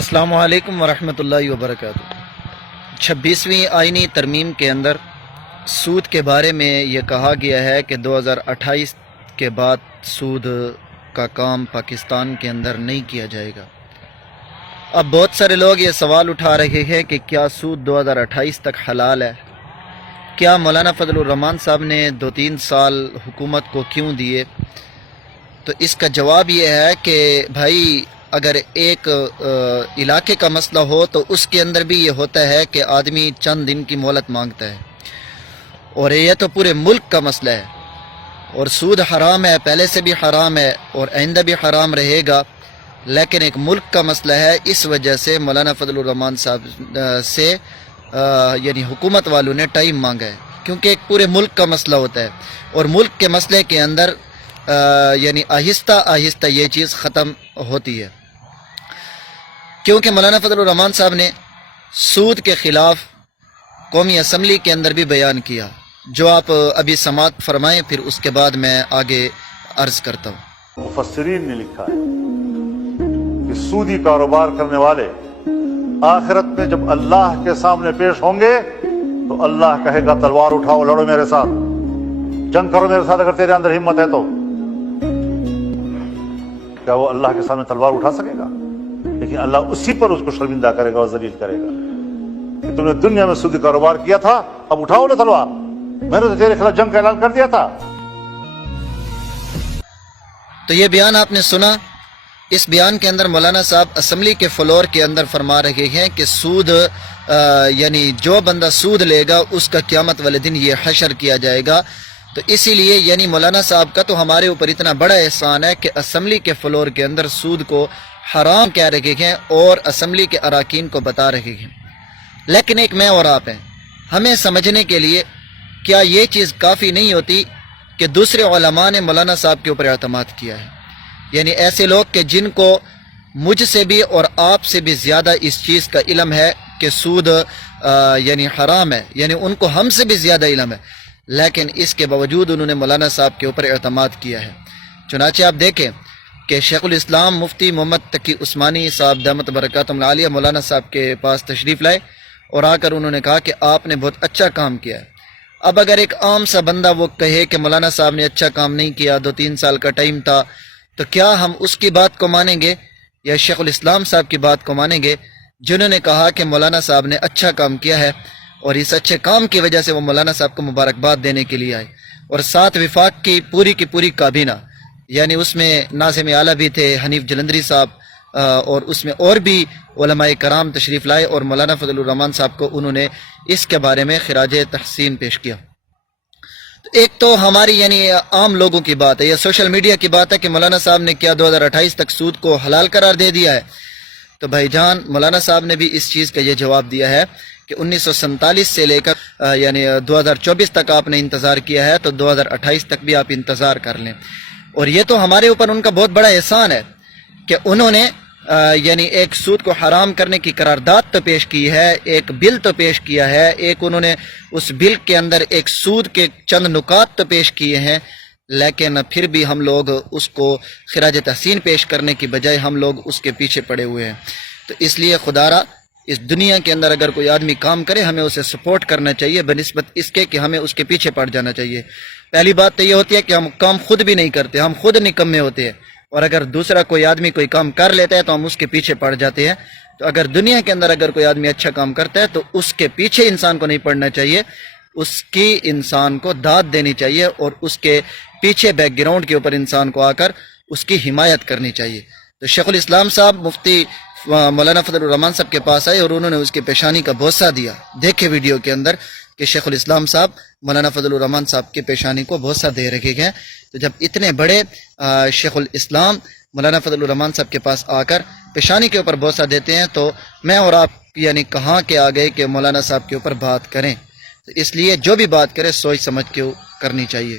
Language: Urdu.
السلام علیکم ورحمۃ اللہ وبرکاتہ۔ 26ویں آئینی ترمیم کے اندر سود کے بارے میں یہ کہا گیا ہے کہ 2028 کے بعد سود کا کام پاکستان کے اندر نہیں کیا جائے گا۔ اب بہت سارے لوگ یہ سوال اٹھا رہے ہیں کہ کیا سود 2028 تک حلال ہے؟ کیا مولانا فضل الرحمان صاحب نے 2-3 سال حکومت کو کیوں دیے؟ تو اس کا جواب یہ ہے کہ بھائی اگر ایک علاقے کا مسئلہ ہو تو اس کے اندر بھی یہ ہوتا ہے کہ آدمی چند دن کی مہلت مانگتا ہے، اور یہ تو پورے ملک کا مسئلہ ہے، اور سود حرام ہے، پہلے سے بھی حرام ہے اور آئندہ بھی حرام رہے گا، لیکن ایک ملک کا مسئلہ ہے۔ اس وجہ سے مولانا فضل الرحمان صاحب سے یعنی حکومت والوں نے ٹائم مانگا ہے، کیونکہ ایک پورے ملک کا مسئلہ ہوتا ہے، اور ملک کے مسئلے کے اندر یعنی آہستہ آہستہ یہ چیز ختم ہوتی ہے، کیونکہ مولانا فضل الرحمان صاحب نے سود کے خلاف قومی اسمبلی کے اندر بھی بیان کیا، جو آپ ابھی سماعت فرمائیں، پھر اس کے بعد میں آگے عرض کرتا ہوں۔ مفسرین نے لکھا ہے کہ سودی کاروبار کرنے والے آخرت میں جب اللہ کے سامنے پیش ہوں گے تو اللہ کہے گا تلوار اٹھاؤ، لڑو میرے ساتھ، جنگ کرو میرے ساتھ، اگر تیرے اندر ہمت ہے تو۔ کیا وہ اللہ کے سامنے تلوار اٹھا سکے گا؟ لیکن اللہ اسی پر اس کو شرمندہ کرے گا اور ذلیل کرے گا کہ تم نے دنیا میں سودی کاروبار کیا تھا، اب اٹھاؤ نا تلوار، میں نے تو تیرے خلاف جنگ کا اعلان کر دیا تھا۔ تو یہ بیان آپ نے سنا۔ اس بیان کے اندر مولانا صاحب اسمبلی کے فلور کے اندر فرما رہے ہیں کہ سود یعنی جو بندہ سود لے گا اس کا قیامت والے دن یہ حشر کیا جائے گا۔ تو اسی لیے یعنی مولانا صاحب کا تو ہمارے اوپر اتنا بڑا احسان ہے کہ اسمبلی کے فلور کے اندر سود کو حرام کہہ رہے ہیں اور اسمبلی کے اراکین کو بتا رہے ہیں، لیکن ایک میں اور آپ ہیں، ہمیں سمجھنے کے لیے کیا یہ چیز کافی نہیں ہوتی کہ دوسرے علماء نے مولانا صاحب کے اوپر اعتماد کیا ہے، یعنی ایسے لوگ کہ جن کو مجھ سے بھی اور آپ سے بھی زیادہ اس چیز کا علم ہے کہ سود یعنی حرام ہے، یعنی ان کو ہم سے بھی زیادہ علم ہے، لیکن اس کے باوجود انہوں نے مولانا صاحب کے اوپر اعتماد کیا ہے۔ چنانچہ آپ دیکھیں کہ شیخ الاسلام مفتی محمد تقی عثمانی صاحب دامت برکاتہم العالیہ مولانا صاحب کے پاس تشریف لائے اور آ کر انہوں نے کہا کہ آپ نے بہت اچھا کام کیا ہے۔ اب اگر ایک عام سا بندہ وہ کہے کہ مولانا صاحب نے اچھا کام نہیں کیا، 2-3 سال کا ٹائم تھا، تو کیا ہم اس کی بات کو مانیں گے یا شیخ الاسلام صاحب کی بات کو مانیں گے، جنہوں نے کہا کہ مولانا صاحب نے اچھا کام کیا ہے، اور اس اچھے کام کی وجہ سے وہ مولانا صاحب کو مبارکباد دینے کے لیے آئے، اور ساتھ وفاق کی پوری کابینہ، یعنی اس میں ناظم اعلیٰ بھی تھے حنیف جلندری صاحب، اور اس میں اور بھی علماء کرام تشریف لائے، اور مولانا فضل الرحمان صاحب کو انہوں نے اس کے بارے میں خراج تحسین پیش کیا۔ ایک تو ہماری یعنی عام لوگوں کی بات ہے یا سوشل میڈیا کی بات ہے کہ مولانا صاحب نے کیا 2028 تک سود کو حلال قرار دے دیا ہے؟ تو بھائی جان، مولانا صاحب نے بھی اس چیز کا یہ جواب دیا ہے کہ 1947 سے لے کر یعنی 2024 تک آپ نے انتظار کیا ہے، تو 2028 تک بھی آپ انتظار کر لیں، اور یہ تو ہمارے اوپر ان کا بہت بڑا احسان ہے کہ انہوں نے یعنی ایک سود کو حرام کرنے کی قرارداد تو پیش کی ہے، ایک بل تو پیش کیا ہے، ایک انہوں نے اس بل کے اندر ایک سود کے چند نکات تو پیش کیے ہیں، لیکن پھر بھی ہم لوگ اس کو خراج تحسین پیش کرنے کی بجائے ہم لوگ اس کے پیچھے پڑے ہوئے ہیں۔ تو اس لیے خدارا اس دنیا کے اندر اگر کوئی آدمی کام کرے ہمیں اسے سپورٹ کرنا چاہیے بنسبت اس کے کہ ہمیں اس کے پیچھے پڑ جانا چاہیے۔ پہلی بات تو یہ ہوتی ہے کہ ہم کام خود بھی نہیں کرتے، ہم خود نکمے ہوتے ہیں، اور اگر دوسرا کوئی آدمی کوئی کام کر لیتا ہے تو ہم اس کے پیچھے پڑ جاتے ہیں۔ تو اگر دنیا کے اندر اگر کوئی آدمی اچھا کام کرتا ہے تو اس کے پیچھے انسان کو نہیں پڑنا چاہیے، اس کی انسان کو داد دینی چاہیے، اور اس کے پیچھے بیک گراؤنڈ کے اوپر انسان کو آ کر اس کی حمایت کرنی چاہیے۔ تو شیخ الاسلام صاحب مفتی مولانا فضل الرحمان صاحب کے پاس آئے اور انہوں نے اس کی پیشانی کا بوسہ دیا۔ دیکھے ویڈیو کے اندر کہ شیخ الاسلام صاحب مولانا فضل الرحمان صاحب کی پیشانی کو بوسہ دے رکھے ہیں۔ تو جب اتنے بڑے شیخ الاسلام مولانا فضل الرحمان صاحب کے پاس آ کر پیشانی کے اوپر بوسہ دیتے ہیں، تو میں اور آپ یعنی کہاں کے آ گئے کہ مولانا صاحب کے اوپر بات کریں؟ تو اس لیے جو بھی بات کرے سوچ سمجھ کے کرنی چاہیے۔